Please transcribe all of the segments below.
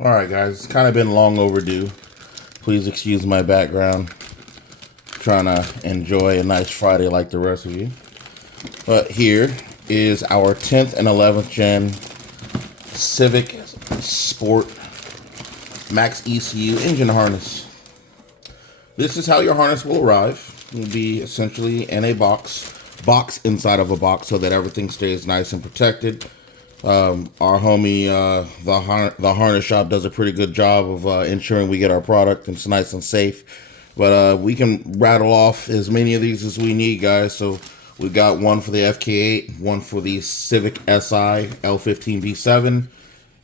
All right, guys, it's kind of been long overdue. Please excuse my background. Trying to enjoy a nice Friday like the rest of you. But here is our 10th and 11th gen Civic Sport Maxx ECU engine harness. This is how your harness will arrive. It will be essentially in a box inside of a box, so that everything stays nice and protected. Our homie, the harness shop, does a pretty good job of ensuring we get our product and it's nice and safe. But we can rattle off as many of these as we need, guys. So we got one for the FK8, one for the Civic Si L15B7,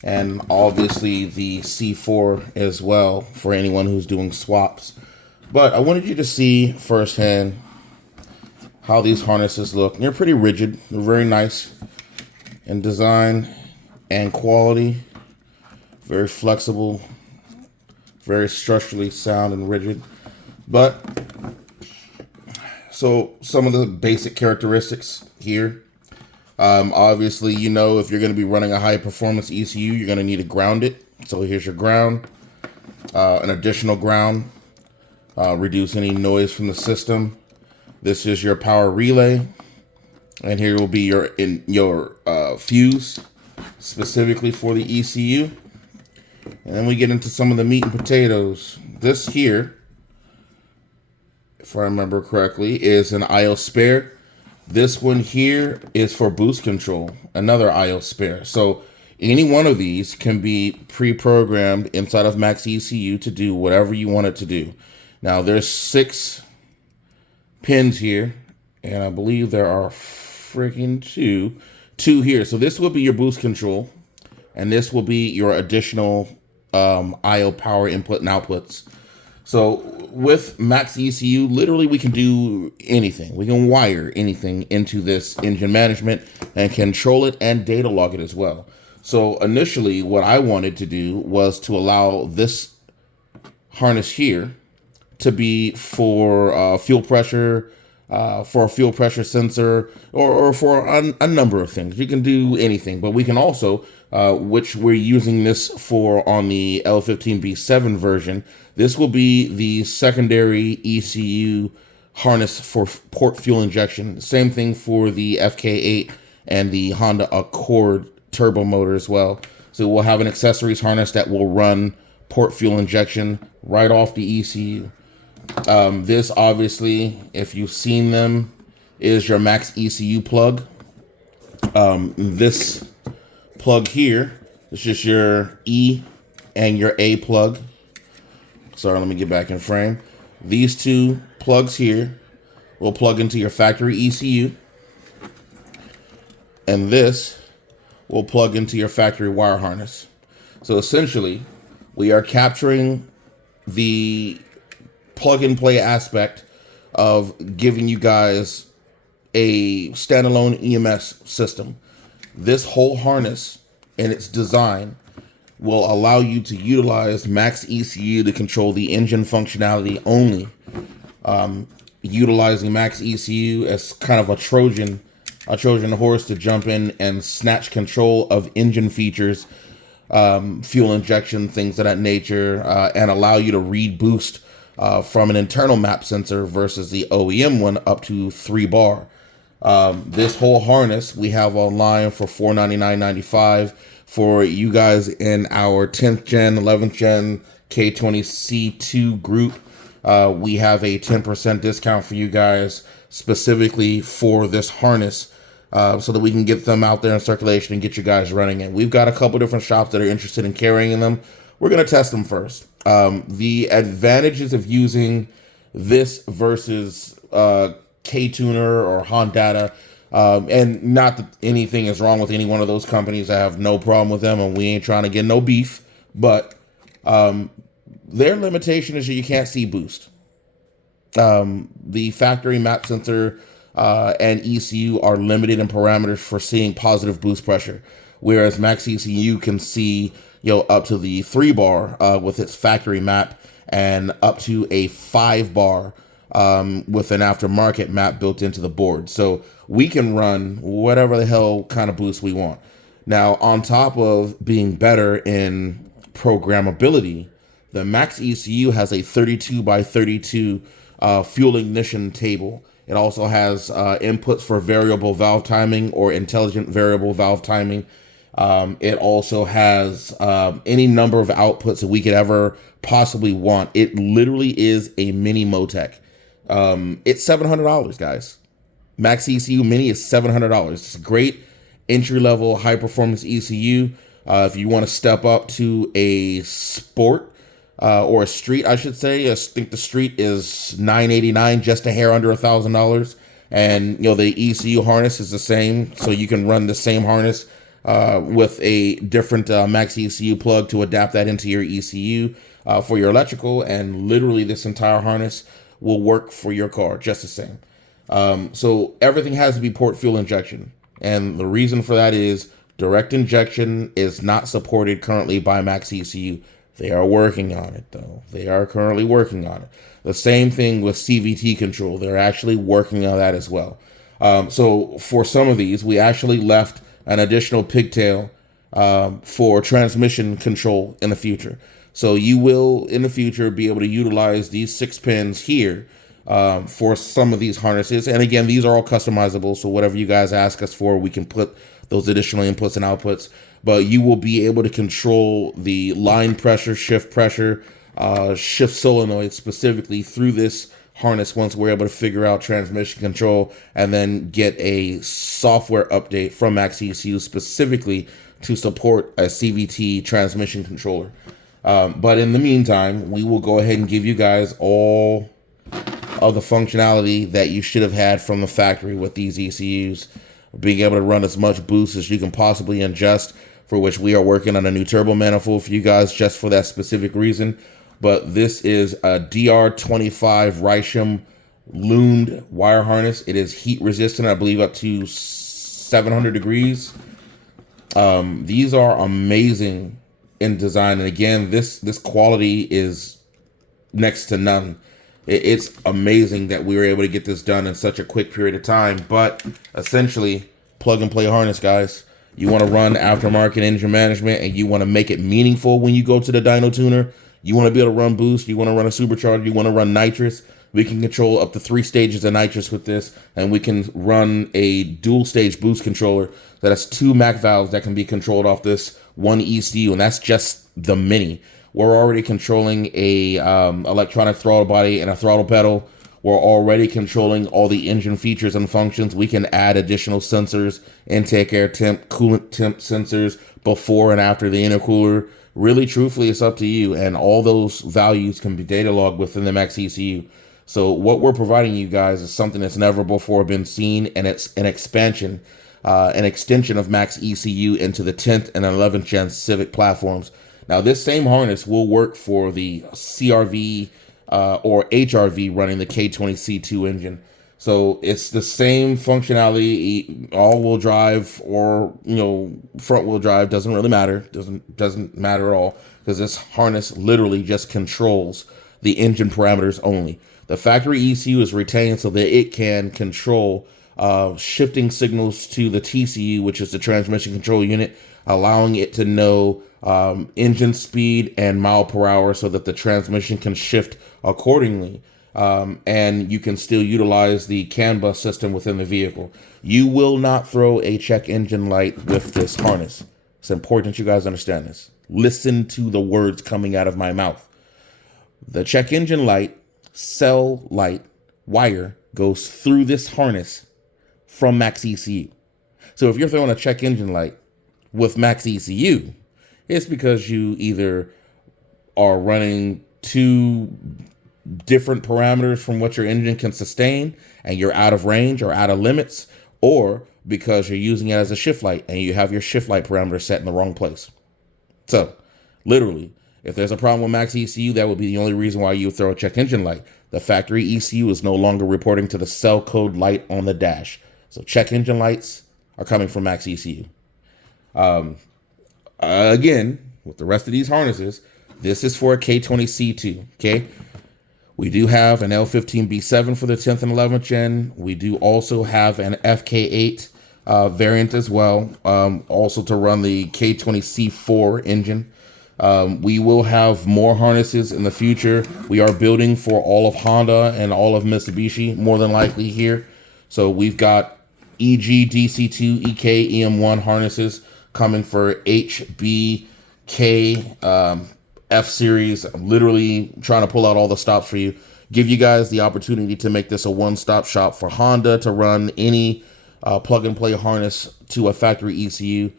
and obviously the C4 as well for anyone who's doing swaps. But I wanted you to see firsthand how these harnesses look. They're pretty rigid. They're very nice in design and quality. Very flexible, very structurally sound and rigid. But so some of the basic characteristics here. Obviously, you know, if you're going to be running a high performance ECU, you're going to need to ground it. So here's your ground, an additional ground, reduce any noise from the system. This is your power relay, and here will be your fuse specifically for the ECU. And then we get into some of the meat and potatoes. This here, if I remember correctly, is an IO spare. This one here is for boost control, another IO spare. So any one of these can be pre-programmed inside of Maxx ECU to do whatever you want it to do. Now there's 6 pins here, and I believe there are freaking two here. So this will be your boost control, and this will be your additional IO power input and outputs. So with Maxx ECU, literally we can do anything. We can wire anything into this engine management and control it and data log it as well. So initially what I wanted to do was to allow this harness here to be for fuel pressure, for a fuel pressure sensor, or for a number of things. You can do anything, but we can also, which we're using this for on the L15B7 version, this will be the secondary ECU harness for port fuel injection. Same thing for the FK8 and the Honda Accord turbo motor as well. So we'll have an accessories harness that will run port fuel injection right off the ECU. This obviously, if you've seen them, is your Maxx ECU plug. This plug here is just your E and your A plug. Sorry, let me get back in frame. These 2 plugs here will plug into your factory ECU, and this will plug into your factory wire harness. So essentially, we are capturing the plug-and-play aspect of giving you guys a standalone EMS system. This whole harness and its design will allow you to utilize Maxx ECU to control the engine functionality only. Utilizing Maxx ECU as kind of a Trojan horse to jump in and snatch control of engine features, fuel injection, things of that nature, and allow you to read boost from an internal map sensor versus the OEM one up to 3 bar. This whole harness we have online for $499.95 for you guys in our 10th gen, 11th gen K20C2 group. We have a 10% discount for you guys specifically for this harness, so that we can get them out there in circulation and get you guys running it. We've got a couple different shops that are interested in carrying them. We're going to test them first. The advantages of using this versus K-Tuner or Honda, and not that anything is wrong with any one of those companies. I have no problem with them, and we ain't trying to get no beef. But their limitation is that you can't see boost. The factory map sensor and ECU are limited in parameters for seeing positive boost pressure, whereas Maxx ECU can see up to the 3 bar with its factory map, and up to a 5 bar with an aftermarket map built into the board. So we can run whatever the hell kind of boost we want. Now, on top of being better in programmability, the Maxx ECU has a 32 by 32 fuel ignition table. It also has inputs for variable valve timing or intelligent variable valve timing. It also has any number of outputs that we could ever possibly want. It literally is a mini Motec. It's $700, guys. Maxx ECU Mini is $700. It's a great entry-level high-performance ECU. If you want to step up to a sport, or a street, I should say. I think the street is $989, just a hair under $1,000. And, you know, the ECU harness is the same. So you can run the same harness with a different Maxx ECU plug to adapt that into your ECU for your electrical. And literally this entire harness will work for your car just the same. So everything has to be port fuel injection. And the reason for that is direct injection is not supported currently by Maxx ECU. They are working on it, though. They are currently working on it. The same thing with CVT control. They're actually working on that as well. So for some of these, we actually left an additional pigtail for transmission control in the future. So you will, in the future, be able to utilize these 6 pins here for some of these harnesses. And again, these are all customizable. So whatever you guys ask us for, we can put those additional inputs and outputs. But you will be able to control the line pressure, shift solenoid specifically through this harness once we're able to figure out transmission control and then get a software update from Maxx ECU specifically to support a CVT transmission controller. But in the meantime, we will go ahead and give you guys all of the functionality that you should have had from the factory with these ECUs, being able to run as much boost as you can possibly ingest, for which we are working on a new turbo manifold for you guys just for that specific reason. But this is a DR25 Rysham loomed wire harness. It is heat resistant, I believe up to 700 degrees. These are amazing in design. And again, this quality is next to none. It's amazing that we were able to get this done in such a quick period of time. But essentially, plug and play harness, guys. You want to run aftermarket engine management and you want to make it meaningful when you go to the dyno tuner. You want to be able to run boost. You want to run a supercharger. You want to run nitrous. We can control up to 3 stages of nitrous with this. And we can run a dual stage boost controller that has 2 MAC valves that can be controlled off this one ECU. And that's just the Mini. We're already controlling a electronic throttle body and a throttle pedal. We're already controlling all the engine features and functions. We can add additional sensors, intake air temp, coolant temp sensors before and after the intercooler. Really, truthfully, it's up to you. And all those values can be data logged within the Maxx ECU. So what we're providing you guys is something that's never before been seen. And it's an expansion, an extension of Maxx ECU into the 10th and 11th gen Civic platforms. Now, this same harness will work for the CRV or HRV running the K20C2 engine. So it's the same functionality, all-wheel drive or, you know, front-wheel drive, doesn't really matter. Doesn't matter at all, because this harness literally just controls the engine parameters only. The factory ECU is retained so that it can control shifting signals to the TCU, which is the transmission control unit, allowing it to know engine speed and mile per hour so that the transmission can shift accordingly. And you can still utilize the CAN bus system within the vehicle. You will not throw a check engine light with this harness. It's important you guys understand this. Listen to the words coming out of my mouth. The check engine light, cell light, wire goes through this harness from Maxx ECU. So if you're throwing a check engine light with Maxx ECU, it's because you either are running 2 different parameters from what your engine can sustain and you're out of range or out of limits, or because you're using it as a shift light and you have your shift light parameter set in the wrong place. So literally, if there's a problem with Maxx ECU, that would be the only reason why you would throw a check engine light. The factory ECU is no longer reporting to the cell code light on the dash. So check engine lights are coming from Maxx ECU. Again, with the rest of these harnesses, this is for a K20C2, okay? We do have an L15B7 for the 10th and 11th gen. We do also have an FK8 variant as well, also to run the K20C4 engine. We will have more harnesses in the future. We are building for all of Honda and all of Mitsubishi, more than likely here. So we've got EG, DC2, EK, EM1 harnesses coming for HB, K, F series. I'm literally trying to pull out all the stops for you. Give you guys the opportunity to make this a one-stop shop for Honda to run any plug-and-play harness to a factory ECU.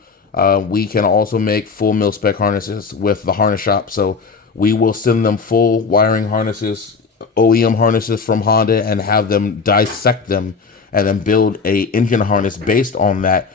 We can also make full mil-spec harnesses with the harness shop. So we will send them full wiring harnesses, OEM harnesses from Honda, and have them dissect them and then build a engine harness based on that.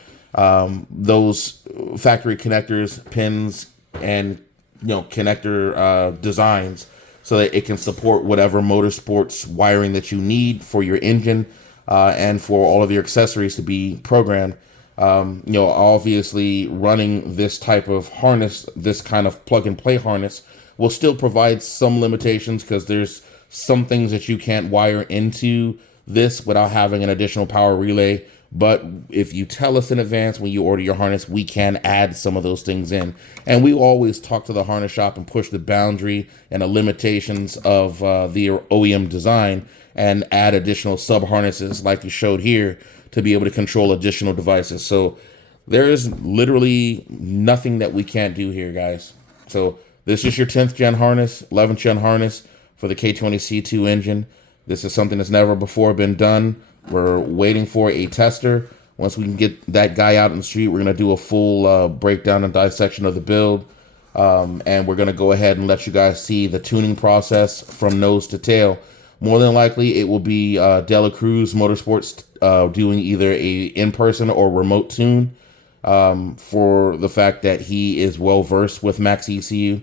Those factory connectors, pins, and connector designs, so that it can support whatever motorsports wiring that you need for your engine and for all of your accessories to be programmed. Obviously running this type of harness, this kind of plug and play harness, will still provide some limitations because there's some things that you can't wire into this without having an additional power relay. But if you tell us in advance when you order your harness, we can add some of those things in. And we always talk to the harness shop and push the boundary and the limitations of the OEM design and add additional sub harnesses like you showed here to be able to control additional devices. So there is literally nothing that we can't do here, guys. So this is your 10th gen harness, 11th gen harness for the K20C2 engine. This is something that's never before been done. We're waiting for a tester. Once we can get that guy out in the street, we're going to do a full breakdown and dissection of the build. And we're going to go ahead and let you guys see the tuning process from nose to tail. More than likely, it will be Dela Cruz Motorsports doing either a in-person or remote tune for the fact that he is well-versed with Maxx ECU.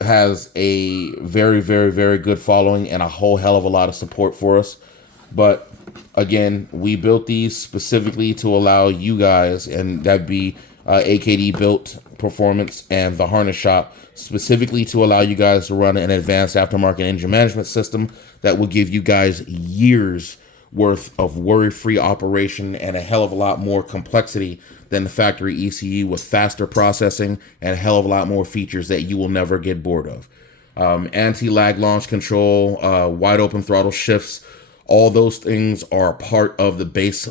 Has a very, very, very good following and a whole hell of a lot of support for us. But again, we built these specifically to allow you guys, and that'd be AKD Built Performance and the Harness Shop, specifically to allow you guys to run an advanced aftermarket engine management system that will give you guys years worth of worry-free operation and a hell of a lot more complexity than the factory ECU, with faster processing and a hell of a lot more features that you will never get bored of. Anti-lag launch control, wide open throttle shifts, all those things are part of the base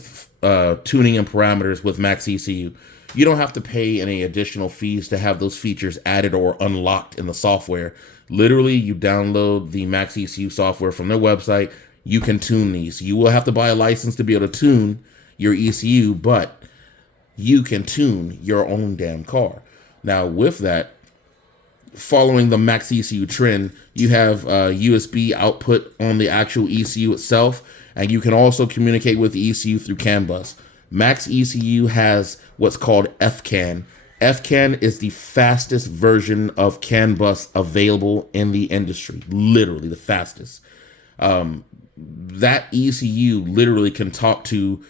tuning and parameters with Maxx ECU. You don't have to pay any additional fees to have those features added or unlocked in the software. Literally, you download the Maxx ECU software from their website. You can tune these. You will have to buy a license to be able to tune your ECU, but you can tune your own damn car. Now, with that, following the Maxx ECU trend, you have USB output on the actual ECU itself, and you can also communicate with the ECU through CAN bus. Maxx ECU has what's called FCAN. FCAN is the fastest version of CAN bus available in the industry, literally the fastest. That ECU literally can talk to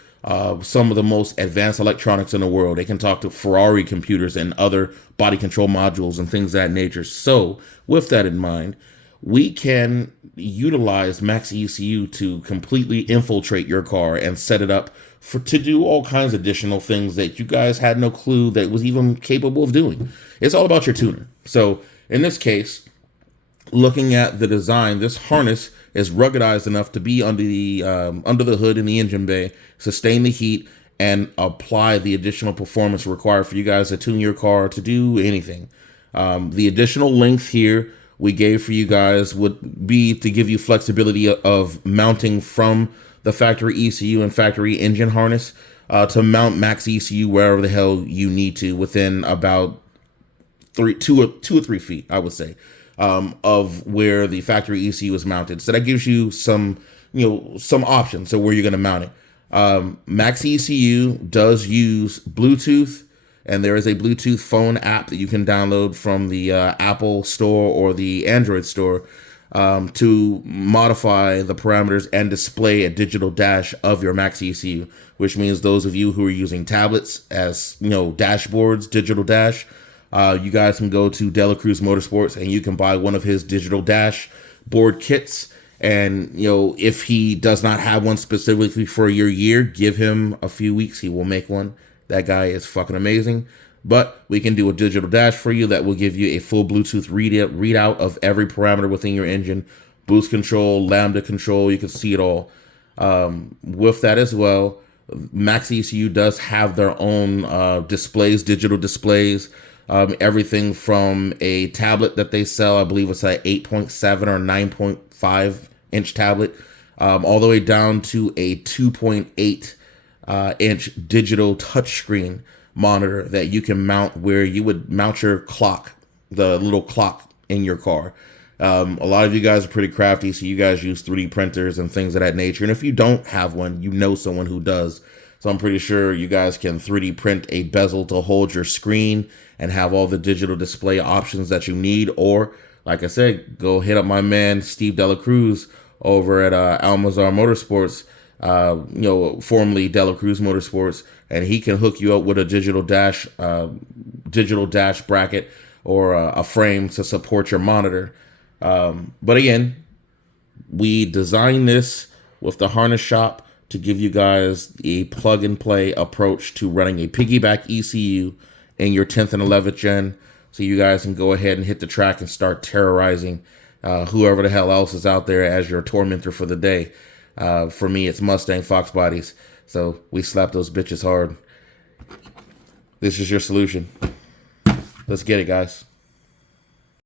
some of the most advanced electronics in the world. They can talk to Ferrari computers and other body control modules and things of that nature. So with that in mind, we can utilize Maxx ECU to completely infiltrate your car and set it up to do all kinds of additional things that you guys had no clue that it was even capable of doing. It's all about your tuner. So in this case, looking at the design, this harness is ruggedized enough to be under the hood in the engine bay, sustain the heat, and apply the additional performance required for you guys to tune your car to do anything. The additional length here we gave for you guys would be to give you flexibility of mounting from the factory ECU and factory engine harness to mount Maxx ECU wherever the hell you need to within about 2 or 3 feet, I would say, of where the factory ECU is mounted. So that gives you some options of where you're going to mount it. Maxx ECU does use Bluetooth, and there is a Bluetooth phone app that you can download from the Apple Store or the Android Store to modify the parameters and display a digital dash of your Maxx ECU, which means those of you who are using tablets as dashboards, digital dash, you guys can go to Dela Cruz Motorsports and you can buy one of his digital dashboard kits. And, if he does not have one specifically for your year, give him a few weeks. He will make one. That guy is fucking amazing. but we can do a digital dash for you that will give you a full Bluetooth readout of every parameter within your engine, boost control, lambda control. You can see it all. With that as well, Maxx ECU does have their own displays, digital displays. Everything from a tablet that they sell, I believe it's a 8.7 or 9.5 inch tablet, all the way down to a 2.8 inch digital touchscreen monitor that you can mount where you would mount your clock, the little clock in your car. A lot of you guys are pretty crafty, so you guys use 3D printers and things of that nature. And if you don't have one, you know someone who does. So I'm pretty sure you guys can 3D print a bezel to hold your screen and have all the digital display options that you need. Or, like I said, go hit up my man, Steve Dela Cruz, over at Almazar Motorsports, formerly Dela Cruz Motorsports, and he can hook you up with a digital dash bracket or a frame to support your monitor. But again, we designed this with the harness shop to give you guys a plug and play approach to running a piggyback ECU in your 10th and 11th gen, so you guys can go ahead and hit the track and start terrorizing whoever the hell else is out there as your tormentor for the day. For me, it's Mustang Fox bodies, so we slap those bitches hard. This is your solution. Let's get it, guys.